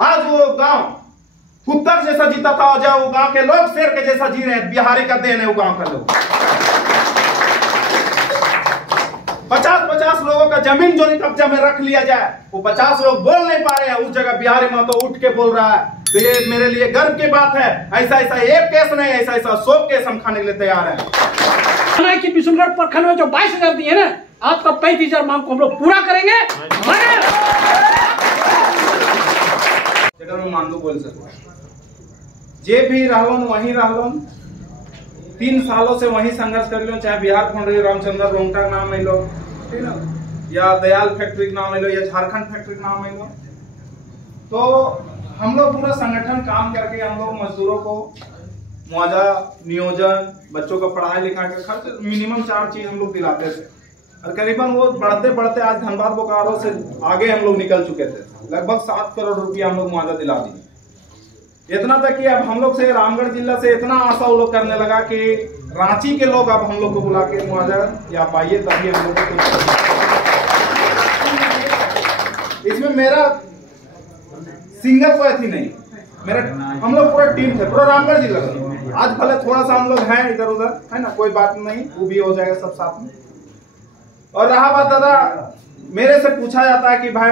आज वो गांव कुत्ता जैसा जीता था, आज वो गांव के लोग शेर के जैसा जी रहे हैं। बिहारी का देन है वो गांव का लोग। 50-50 लोगों का जमीन जो कब्जा में रख लिया जाए, वो 50 लोग बोल नहीं पा रहे हैं, उस जगह बिहारी महतो उठ के बोल रहा है। तो ये मेरे लिए गर्व की बात है। ऐसा ऐसा एक केस नहीं, ऐसा ऐसा 100 केस हम खाने के लिए तैयार हैं। कि बिशुनगढ़ प्रखंड में जो 22,000 दिए ना, आपका 35,000 मांग को हम लोग पूरा करेंगे। मैं मांडू बोल सकूं, जे भी रहलन वहीं रहलन, 3 सालों से वहीं संघर्ष कर लो, चाहे बिहार खंड रामचंद्र रोंगटा नाम है लो, ठीक ना, या दयाल फैक्ट्री का नाम है लो, या झारखंड फैक्ट्री का नाम है लो। तो हम लोग पूरा संगठन काम करके हम लोग मजदूरों को मुआवजा, नियोजन, बच्चों का पढ़ाई लिखाई का खर्च मिनिमम 4 चीज हम लोग दिलाते थे। और करीबन वो बढ़ते बढ़ते आज धनबाद बोकारो से आगे हम लोग निकल चुके थे। लगभग 7 करोड़ रुपया हम लोग मुआवजा दिला दिए। इतना तक कि अब हम लोग से रामगढ़ जिला से इतना आशा वो लोग करने लगा कि रांची के लोग अब हम लोग को बुला के मुआवजा या पाइए, तभी हम लोग को। इसमें मेरा सिंगल कोई थी नहीं, मेरा हम लोग पूरा टीम थे, पूरा रामगढ़ जिला का। आज भले थोड़ा सा हम लोग हैं इधर उधर, है ना, कोई बात नहीं, वो भी हो जाएगा सब साथ में। और रहा बात दादा, मेरे से पूछा जाता है कि भाई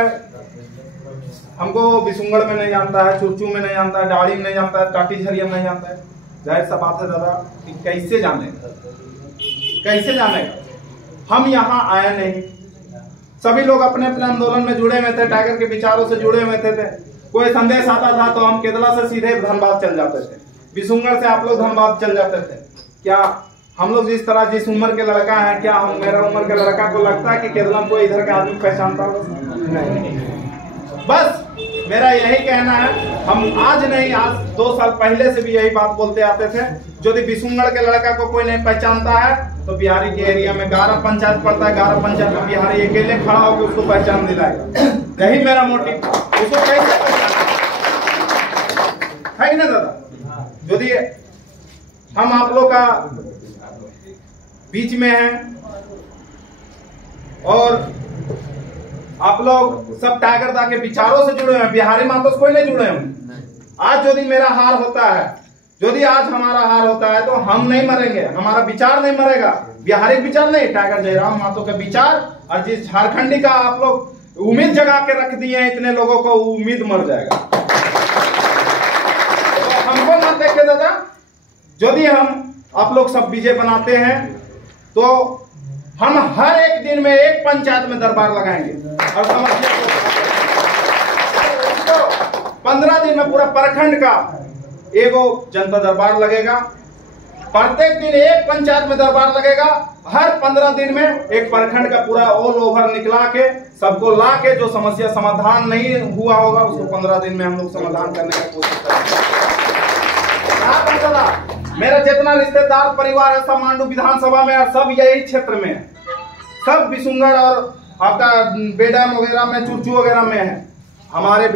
हमको बिशुनगढ़ में नहीं जानता है, चुरचू में नहीं जानता है, डाड़ी में नहीं जानता है, टाटी झरिया में नहीं जानता है। जाहिर सा बात है दादा कि कैसे जानेगा, कैसे जानेगा। हम यहाँ आए नहीं, सभी लोग अपने अपने आंदोलन में जुड़े हुए थे, टाइगर के विचारों से जुड़े हुए थे। कोई संदेश आता था तो हम केदला से सीधे धनबाद चल जाते थे, बिशुनगढ़ से आप लोग धनबाद चल जाते थे। क्या हम लोग जिस तरह जिस उम्र के लड़का है, क्या हम मेरा उम्र के लड़का को लगता है कि केदला को इधर के आदमी पहचानता नहीं। बस मेरा यही कहना है, हम आज नहीं, आज 2 साल पहले से भी यही बात बोलते आते थे। यदि बिशुनगढ़ के लड़का को कोई नहीं पहचानता है तो बिहारी के एरिया में 11 पंचायत पड़ता है, 11 पंचायत में बिहारी अकेले खड़ा होकर उसको पहचान दिलाएगा। यही मेरा मोटिव, उसको कैसे है ना दादा। यदि हम आप लोग का बीच में हैं और आप लोग सब टाइगर दा के विचारों से जुड़े हैं, बिहारी मातो से कोई नहीं जुड़े हैं। आज यदि मेरा हार होता है, यदि आज हमारा हार होता है तो हम नहीं मरेंगे, हमारा विचार नहीं मरेगा, बिहारी विचार नहीं, टाइगर जयराम मातो का विचार। और जिस झारखंडी का आप लोग उम्मीद जगा के रख दिए हैं इतने लोगों को, उम्मीद मर जाएगा। तो हमको मत देखे दादा, यदि हम आप लोग सब विजय बनाते हैं तो हम हर एक दिन में एक पंचायत में दरबार लगाएंगे और समस्या को 15 दिन में पूरा प्रखंड का एगो जनता दरबार लगेगा। प्रत्येक दिन एक पंचायत में दरबार लगेगा, हर 15 दिन में एक प्रखंड का पूरा ऑल ओवर निकला के सबको ला के जो समस्या समाधान नहीं हुआ होगा उसको 15 दिन में हम लोग समाधान करने की कोशिश करेंगे। मेरा जितना रिश्तेदार परिवार है सब मांडू विधानसभा में और सब यही क्षेत्र में है, सब बिशुनगढ़ और आपका बेडम वगैरह में, चुरचू वगैरह में है। हमारे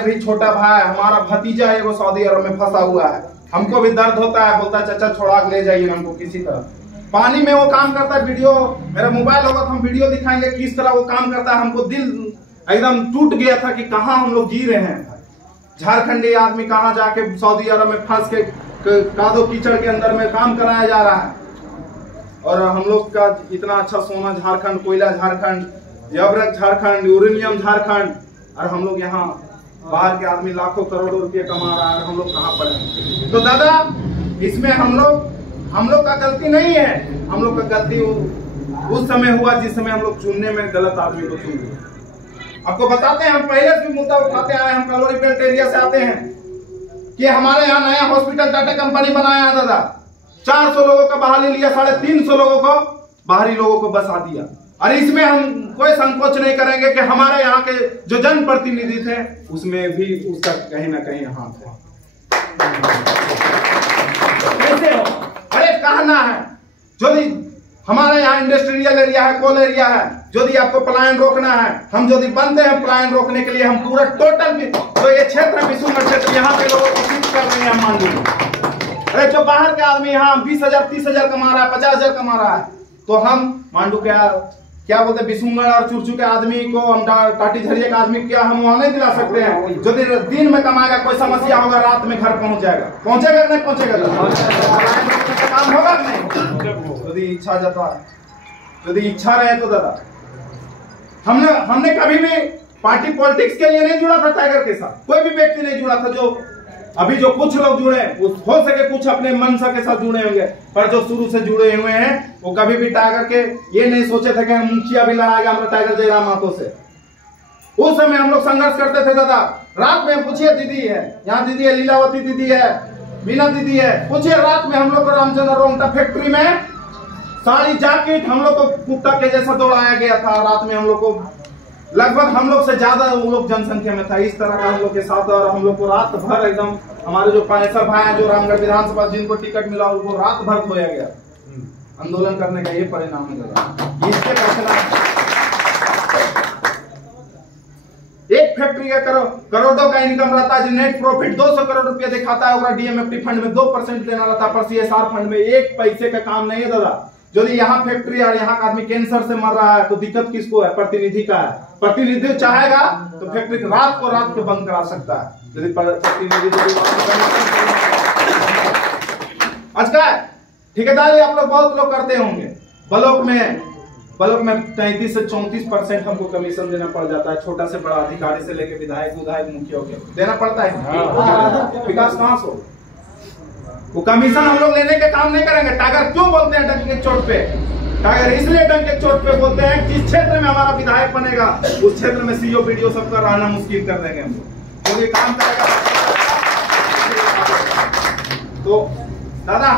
भी छोटा भाई, हमारा भतीजा एगो सऊदी अरब में फंसा हुआ है। हमको भी दर्द होता है, बोलता है चाचा छोड़ा ले जाइए हमको किसी तरह। पानी में वो काम करता है, वीडियो मेरा मोबाइल होगा तो हम वीडियो दिखाएंगे किस तरह वो काम करता है। हमको दिल एकदम टूट गया था कि कहाँ हम लोग जी रहे हैं। झारखंडी आदमी कहाँ जाके सऊदी अरब में फंस के कादो कीचड़ के अंदर में काम कराया जा रहा है। और हम लोग का इतना अच्छा सोना झारखंड, कोयला झारखंड, जबरक झारखंड, यूरेनियम झारखंड, और हम लोग यहाँ बाहर के आदमी लाखों करोड़ों रुपये कमा रहा है, हम लोग कहाँ पर हैं। तो दादा इसमें हम लोग का गलती नहीं है, हम लोग का गलती उस समय हुआ जिस समय हम लोग चुनने में गलत आदमी को चुन लिया। आपको बताते हैं, हम पहले भी मुद्दा उठाते आए, हम कलोरी बेल्ट एरिया से आते हैं कि हमारे यहाँ नया हॉस्पिटल टाटा कंपनी बनाया है दादा। 400 लोगों का बहाली लिया, 350 लोगों को बाहरी लोगों को बसा दिया। और इसमें हम कोई संकोच नहीं करेंगे कि हमारे यहाँ के जो जनप्रतिनिधि थे उसमें भी उसका कहीं ना कहीं हाथ है। कैसे हो? अरे कहना है, यदि हमारे यहाँ इंडस्ट्रियल एरिया है, कोल एरिया है, यदि आपको पलायन रोकना है, हम यदि बनते हैं पलायन रोकने के लिए, हम पूरा टोटल जो ये क्षेत्र बिशुनगढ़ क्षेत्र यहाँ के लोगों को फिक्स कर रहे हैं। हम मान लीजिए अरे जो बाहर के आदमी यहाँ 20,000 30,000 कमा रहा है, 50,000 कमा रहा है, तो हम मांडू क्या बोलते बिसुंगड़ और चुरचू के आदमी को, हम टाटी झरिया के आदमी क्या हम वहां नहीं दिला सकते हैं? जो दिन में कमाएगा, कोई समस्या होगा रात में घर पहुंच जाएगा, पहुंचेगा नहीं पहुंचेगा? काम होगा नहीं यदि इच्छा जाता है, यदि इच्छा रहे तो दादा। हमने कभी भी पार्टी पॉलिटिक्स के लिए नहीं जुड़ा था टाइगर के साथ, कोई भी व्यक्ति नहीं जुड़ा था। जो अभी जो कुछ लोग जुड़े हो सके कुछ अपने मनसा के साथ जुड़े होंगे, पर जो शुरू से जुड़े हुए हैं वो कभी भी टाइगर के ये नहीं सोचे थे कि हम मुखिया भी लड़ाएगा हमारा टाइगर जयराम महतो से। उस समय हम लोग संघर्ष करते थे दादा। रात में पूछिए, दीदी है यहाँ, दीदी है लीलावती दीदी है, मीना दीदी है, पूछिए रात में हम लोग को रामचंद्र रोंगटा फैक्ट्री में साड़ी जैकेट हम लोग को कुत्ता के जैसा दौड़ाया गया था। रात में हम लोग को लगभग हम लोग से ज्यादा वो लोग जनसंख्या में था, इस तरह का हम लोग के साथ। और हम लोग को रात भर एकदम, हमारे जो पानेसर भाई हैं जो रामगढ़ विधानसभा जिनको टिकट मिला उनको रात भर खोया गया। आंदोलन करने का ये परिणाम है। इसके एक फैक्ट्री का करोड़ों का इनकम रहता है, नेट प्रॉफिट 200 करोड़ रुपया दिखाता है, और डीएमएफटी फंड में 2% देना रहता है, पर सीएसआर फंड में 1 पैसे का काम नहीं है दादा। यदि यहाँ फैक्ट्री और यहाँ का आदमी कैंसर से मर रहा है तो दिक्कत किसको है? प्रतिनिधि का है। प्रतिनिधि चाहेगा तो फैक्ट्री रात को बंद करा सकता है। यदि प्रतिनिधि अच्छा ठेकेदारी आप लोग बहुत लोग करते होंगे। ब्लॉक में 33 से 34% हमको कमीशन देना पड़ जाता है। छोटा से बड़ा अधिकारी से लेके विधायक मुखिया के देना पड़ता है। विकास कहाँ से? वो कमीशन हम लोग लेने के काम नहीं करेंगे। टाइगर क्यों बोलते हैं डंके के चोट पे? टाइगर इसलिए डंके के चोट पे बोलते हैं जिस क्षेत्र में हमारा विधायक बनेगा उस क्षेत्र में सीओ वीडियो सबका रहना मुश्किल कर देंगे हम लोग, क्योंकि काम करेगा। तो दादा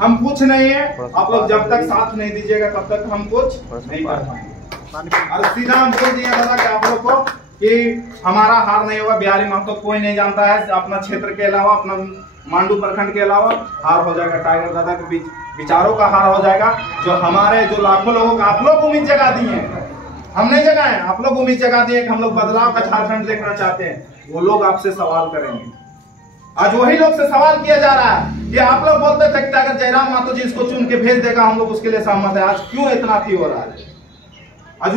हम कुछ नहीं है, आप लोग जब तक साथ नहीं दीजिएगा तब तक हम कुछ नहीं कर पाएंगे। और सीधा हम बोल दिया दादा कि आप लोग को कि हमारा हार नहीं होगा। बिहारी महतो कोई नहीं जानता है अपना क्षेत्र के अलावा, अपना मांडू प्रखंड के अलावा हार हो जाएगा। टाइगर दादा के बीच विचारों का हार हो जाएगा। जो लाखों लोगों का आप लोग उम्मीद जगा दिए, हम नहीं जगाए, आप लोग उम्मीद जगा दिए कि हम लोग बदलाव का झारखंड देखना चाहते हैं, वो लोग आपसे सवाल करेंगे। आज वही लोग से सवाल किया जा रहा है कि आप लोग बोलते थे कि अगर जयराम महतो जी इसको चुन के भेज देगा हम लोग उसके लिए सहमत है। आज क्यों इतना हो रहा है? आज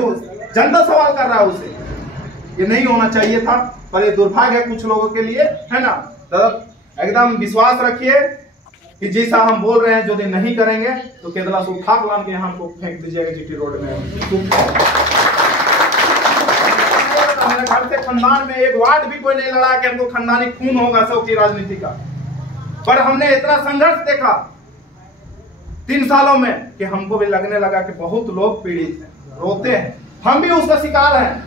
जनता सवाल कर रहा है उसे, ये नहीं होना चाहिए था, पर ये दुर्भाग्य है कुछ लोगों के लिए, है ना। तो एकदम विश्वास रखिए कि जैसा हम बोल रहे हैं, जो दिन नहीं करेंगे तो केदला से उठा लान के हमको फेंक दीजिएगा जीटी रोड में। हमारे घर से खानदान में एक वार्ड भी कोई नहीं लड़ा कि हमको खानदानी खून होगा सब की राजनीति का। पर हमने इतना संघर्ष देखा 3 सालों में कि हमको भी लगने लगा कि बहुत लोग पीड़ित हैं, रोते हैं, हम भी उसका शिकार हैं।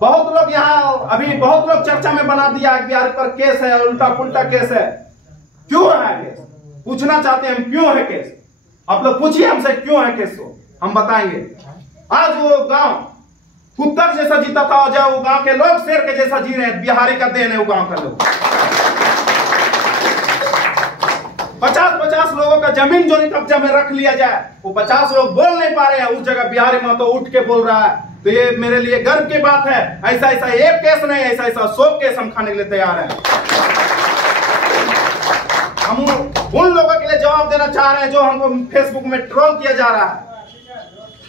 बहुत लोग यहाँ अभी बहुत लोग चर्चा में बना दिया है बिहार पर केस है, उल्टा पुल्टा केस है। क्यों रहा है केस? पूछना चाहते हैं हम, क्यों है केस? आप लोग पूछिए हमसे क्यों है केस, तो हम बताएंगे। आज वो गांव कुत्तर जैसा जीता था, जब वो गांव के लोग शेर के जैसा जी रहे हैं। बिहारी का देन है वो गांव का लोग। 50-50 लोगों का जमीन जो कब्जा में रख लिया जाए, वो 50 लोग बोल नहीं पा रहे हैं, उस जगह बिहारी महतो उठ के बोल रहा है। तो ये मेरे लिए गर्व की बात है। ऐसा एक केस नहीं, ऐसा 100 केस हम खाने के लिए तैयार हैं। हम उन लोगों के लिए जवाब देना चाह रहे हैं जो हमको फेसबुक में ट्रोल किया जा रहा है।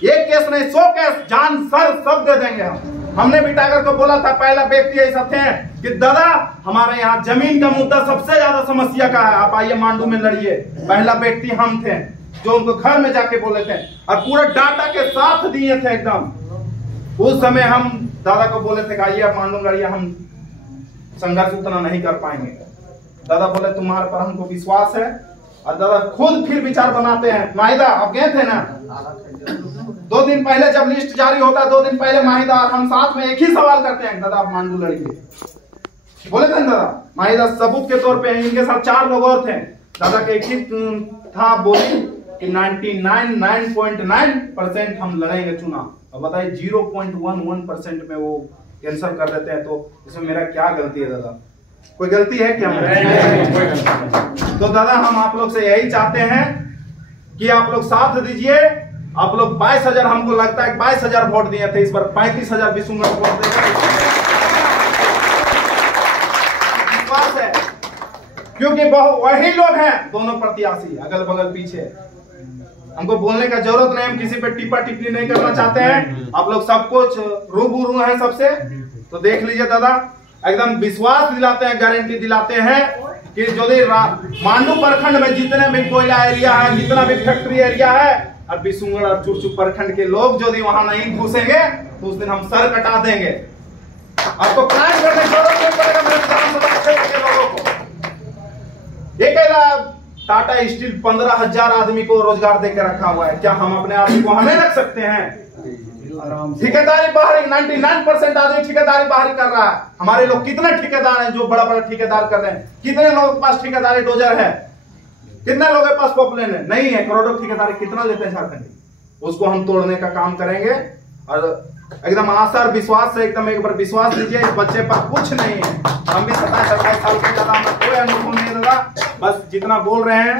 एक केस नहीं 100 केस, जान सर सब दे देंगे हम। हमने भी टाइगर को बोला था, पहला व्यक्ति ऐसा थे कि दादा हमारे यहाँ जमीन का मुद्दा सबसे ज्यादा समस्या का है, आप आइए मांडू में लड़िए। पहला व्यक्ति हम थे जो उनको घर में जाके बोले थे और पूरा डाटा के साथ दिए थे एकदम। उस समय हम दादा को बोले थे कि आइए आप मांडू लड़िए, हम संघर्ष उतना नहीं कर पाएंगे। दादा बोले तुम्हारे पर हमको विश्वास है। और दादा खुद फिर विचार बनाते हैं। माहिदा आप गए थे ना 2 दिन पहले, जब लिस्ट जारी होता है 2 दिन पहले माहिदा और हम साथ में एक ही सवाल करते हैं, दादा आप मांडू लड़िए। बोले थे दादा, माहिदा सबूत के तौर पे इनके साथ 4 लोग और थे। दादा के एक ही था बोली कि 99.9% हम लड़ेंगे चुनाव। अब बताइए 0.11% में वो कैंसिल कर देते हैं, तो इसमें मेरा क्या गलती है दादा? कोई गलती है क्या? तो दादा हम आप लोग से यही चाहते हैं कि आप लोग साथ दीजिए। आप लोग 22,000, हमको लगता है 22,000 वोट दिए थे, इस बार 35,000 विसुंगड़ वोट देगा। विश्वास है क्योंकि वही लोग हैं दोनों प्रत्याशी अगल बगल पीछे। हमको बोलने का जरूरत नहीं, हम किसी पे टिप्पा टिप्पणी नहीं करना चाहते हैं। आप लोग सब कुछ रूबरू है सबसे, तो देख लीजिए दादा, एकदम विश्वास दिलाते हैं, गारंटी दिलाते हैं कि जो मांडू प्रखंड में जितने भी कोयला एरिया है, जितना भी फैक्ट्री एरिया है, और बिसुंगड़ और चुरचू प्रखंड के लोग यदि वहां नहीं घुसेंगे तो उस दिन हम सर कटा देंगे। आपको प्लान करने की जरूरत नहीं पड़ेगा मेरे विधानसभा क्षेत्र के लोगों को। ये कहला टाटा स्टील 15,000 आदमी को रोजगार देकर रखा हुआ है, क्या हम अपने आदमी को हमें रख सकते हैं? ठेकेदारी बाहरी 99% आदमी ठेकेदारी बाहरी कर रहा है। हमारे लोग कितने ठेकेदार हैं जो बड़ा बड़ा ठेकेदार कर रहे हैं? कितने लोगों के पास ठेकेदारी डोजर है? कितने लोगों के पास पॉपुलेशन है? नहीं है। करोड़ों ठेकेदारी कितना लेते हैं झारखंड? उसको हम तोड़ने का काम करेंगे और एकदम आशा और विश्वास से एकदम एक बार विश्वास दीजिए, इस बच्चे पर कुछ नहीं है। हम भी 27-28 साल के ज्यादा कोई अनुभव नहीं दादा, बस जितना बोल रहे हैं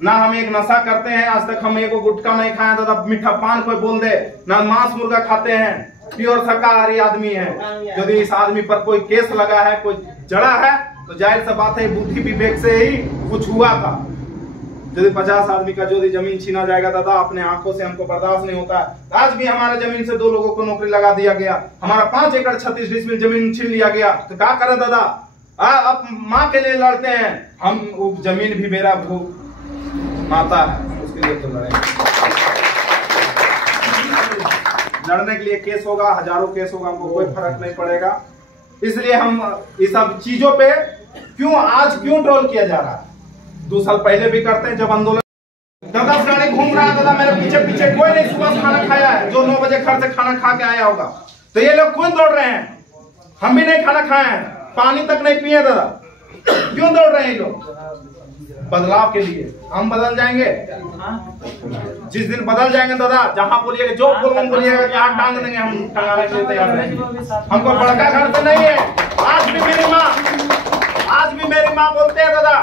ना, हम एक नशा करते हैं, आज तक हम एक गुटखा नहीं खाए दादा, मीठा पान कोई बोल दे ना, मांस मुर्गा खाते हैं, प्योर शाकाहारी आदमी है। यदि इस आदमी पर कोई केस लगा है, कोई जड़ा है, तो जाहिर सा बात है बुद्धि विवेक से ही कुछ हुआ था। यदि 50 आदमी का जो जमीन छीना जाएगा दादा, अपने आंखों से हमको बर्दाश्त नहीं होता है। आज भी हमारे जमीन से 2 लोगों को नौकरी लगा दिया गया, हमारा 5 एकड़ 36 डिसमिल जमीन छीन लिया गया, तो क्या करे दादा? अब माँ के लिए लड़ते हैं हम, जमीन भी मेरा माता है, उसके लिए तो लड़ेंगे। लड़ने के लिए केस होगा, हजारों केस होगा, हमको कोई फर्क नहीं पड़ेगा। इसलिए हम इस सब चीजों पे आज क्यों ट्रोल किया जा रहा है? 2 साल पहले भी करते हैं जब आंदोलन 10 गाड़ी घूम रहा है दादा, मेरे पीछे पीछे कोई नहीं सुबह खाना खाया है, जो 9 बजे घर से खाना खा के आया होगा। तो ये लोग क्यों दौड़ रहे हैं? हम भी नहीं खाना खाए हैं, पानी तक नहीं पिए दादा, क्यों दौड़ रहे हैं ये लोग? बदलाव के लिए। हम बदल जाएंगे जिस दिन बदल जाएंगे दादा, जहां बोलिएगा जो बोलिएगा कि यहाँ टांग देंगे, हम टांगने के लिए तैयार रहेंगे। हमको बड़का घर से नहीं है। आज भी मेरी माँ बोलते हैं दादा,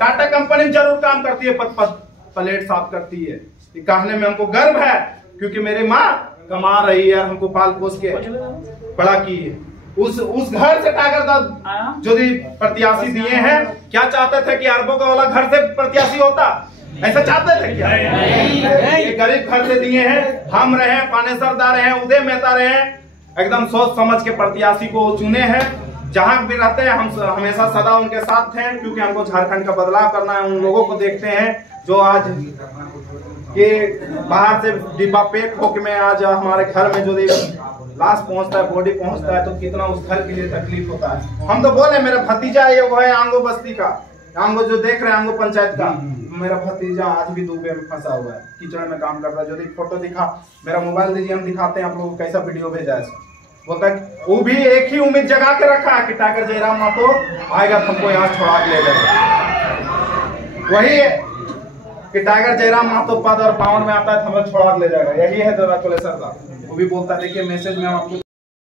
टाटा कंपनी में जरूर काम करती है, प्लेट साफ करती है। कहने में हमको गर्व है, क्योंकि मेरी माँ कमा रही है, हमको पाल पोस के बड़ा की है। उस घर से टागर जो प्रत्याशी दिए हैं, क्या चाहते थे कि अरबों का वाला घर से प्रत्याशी होता? ऐसा चाहते थे क्या? ये गरीब घर से दिए हैं। हम रहे, पानेसर रहे, उदय मेहता रहे, एकदम सोच समझ के प्रत्याशी को चुने हैं। जहां भी रहते हैं हम हमेशा सदा उनके साथ थे, क्योंकि हमको झारखंड का बदलाव करना है। उन लोगों को देखते हैं जो आज के बाहर से डिब्बा पैक होके में आज हमारे घर में जो लाश पहुंचता है, बॉडी पहुंचता है, तो कितना उस घर के लिए तकलीफ होता है। हम तो बोले मेरा भतीजा ये वो है आंगो बस्ती का, आंगो जो देख रहे हैं आंगो पंचायत का, मेरा भतीजा आज भी दुबई में फंसा हुआ है, कीचड़ में काम करता है। जो फोटो दिखा, मेरा मोबाइल दीजिए, हम दिखाते हैं आप लोगों को कैसा वीडियो भेजा है। बोलता है वो भी एक ही उम्मीद जगा के रखा है कि टाइगर जयराम महतो आएगा तो हमको यहाँ छोड़ा के ले जाएगा। वही कि टाइगर जयराम महतो पद और पावन में आता है तो हमें छोड़ा के ले जाएगा। यही है दादा कुलेश्वर का। वो भी बोलता है, देखिए मैसेज में हम आपको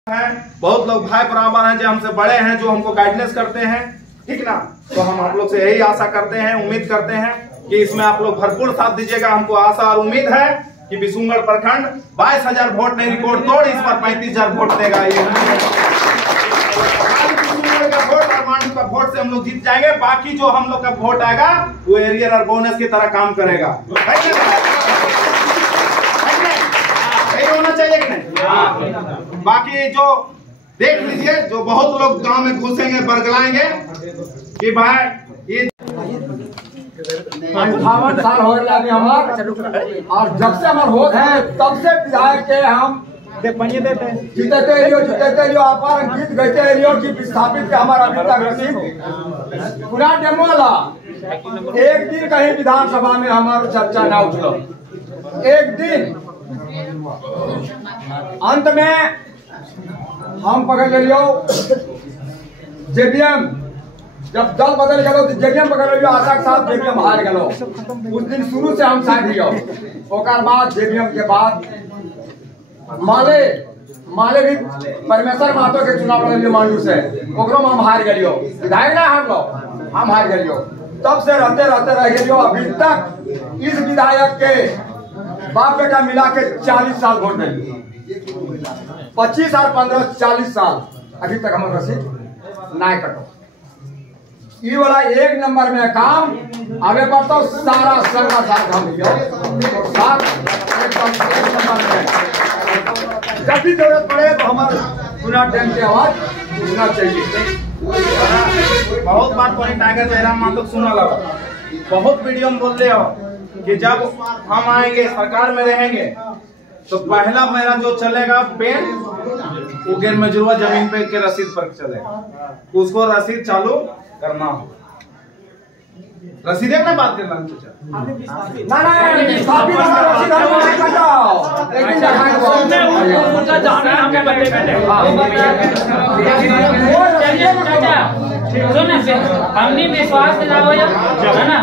है, बहुत लोग भाई बराबर हैं जो हमसे बड़े हैं, जो हमको गाइडेंस करते हैं, ठीक ना। तो हम आप लोग से यही आशा करते हैं, उम्मीद करते हैं कि इसमें आप लोग भरपूर साथ दीजिएगा। हमको आशा और उम्मीद है कि बिसुंगड़ प्रखंड 22,000 वोट नहीं रिकॉर्ड तोड़ इस बार 35,000 वोट देगा। ये का वोट और मांडू का वोट से हम लोग जीत जाएंगे। बाकी जो हम लोग का वोट आएगा वो एरियर और बोनस की तरह काम करेगा। होना चाहिए कि नहीं? बाकी जो देख लीजिए, जो बहुत लोग गांव में घुसेंगे, बरगलाएंगे कि भाई ये 58 साल हो गया अभी हमार, और जब से हमार होत है तब से विधायक के हम जीतते रहियो अपार गीत गाते रहियो कि विस्थापित के हमारा अभी तक रसीद पूरा डेमो ला। एक दिन कहीं विधानसभा में हमारा चर्चा ना उठलो, एक दिन अंत में हम पकड़ लियो जेबीएम। जब दल बदल गलो तो जेबीएम पकड़ लियो, आशा के साथ जेबीएम हार गलो। उस दिन शुरू से हम साथ दियो, ओकर बाद जेबीएम के बाद माले भी परमेश्वर महतो के चुनाव लड़ियो मांडू से, ओकरो में हम हार गलियो। विधायक ना हम हार गलियो। तब से रहते रह गलियो। अभी तक इस विधायक के बाप बेटा मिला के 40 साल वोट नहीं, 25 और 15 40 साल अभी तक हम रसीद ना कटो। ये वाला 1 नंबर में काम आगे बढ़ता हूँ, सारा संघ का साथ हम साथ एक नंबर में जब भी जरूरत पड़े तो हमारा सुना टैंक की आवाज सुनना चाहिए। बहुत बार पॉइंट आएगा जयराम मातो सुना लगा, बहुत वीडियो में बोलते हो कि जब हम आएंगे सरकार में रहेंगे तो पहला मेरा जो चलेगा पेन वो गैर मजरूआ जमीन पे के रसीद पर चलेगा, उसको रसीद चालू करना होगा। रसीदे में बात करना हमने विश्वास दिलाओ है ना।